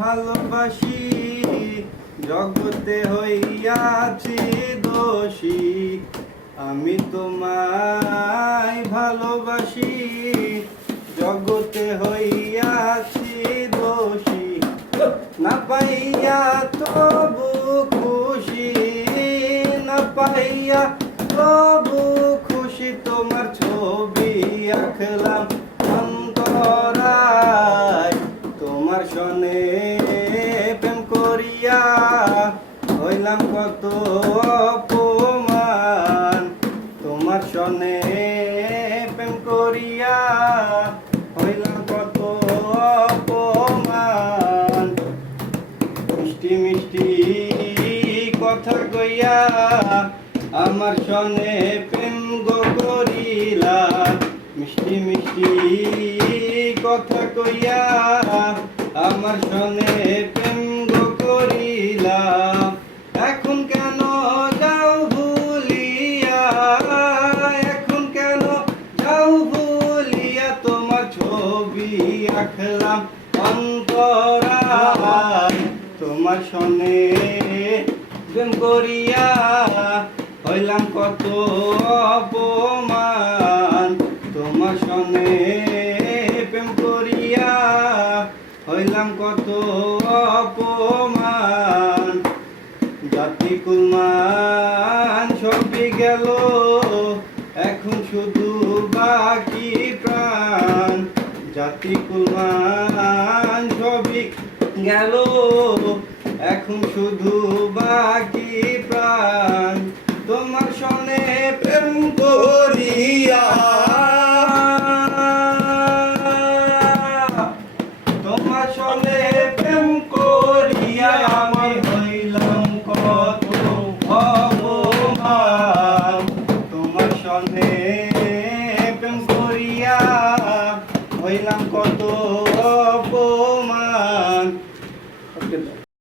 ভালোবাসি জগতে হইয়াছি দোষী, আমি তোমায় ভালোবাসি জগতে হইয়াছি দোষী, না পাইয়া তবু খুশি, না পাইয়া তবু খুশি, তোমার ছবি আঁকলাম অন্তরায়, তোমার সনে প্রেম করিয়া হইলাম কত অপমান, তোমার সনে প্রেম করিয়া হইলাম কত অপমান, মিষ্টি মিষ্টি কথা কইয়া আমার সনে প্রেম গো করিলা, মিষ্টি মিষ্টি কথা কইয়া আমার সনে প্রেম গো করিলা, এখন কেন যাও ভুলিয়া, এখন কেন যাও ভুলিয়া, তোমার ছবি আঁকলাম অন্তরায়, তোমার সনে প্রেম করিয়া হইলাম কত অপমান, তোমার সনে প্রেম করিয়া হইলাম কত অপমান, জাতি কুলমান সবই গেল এখন শুধু বাকি প্রাণ, জাতি কুলমান সবই গেল এখন শুধু বাকি প্রাণ, তোমার সনে প্রেম করিয়া, তোমার সনে প্রেম করিয়া আমি হইলাম কত অপমান, তোমার সনে প্রেম করিয়া হইলাম কত অপমান।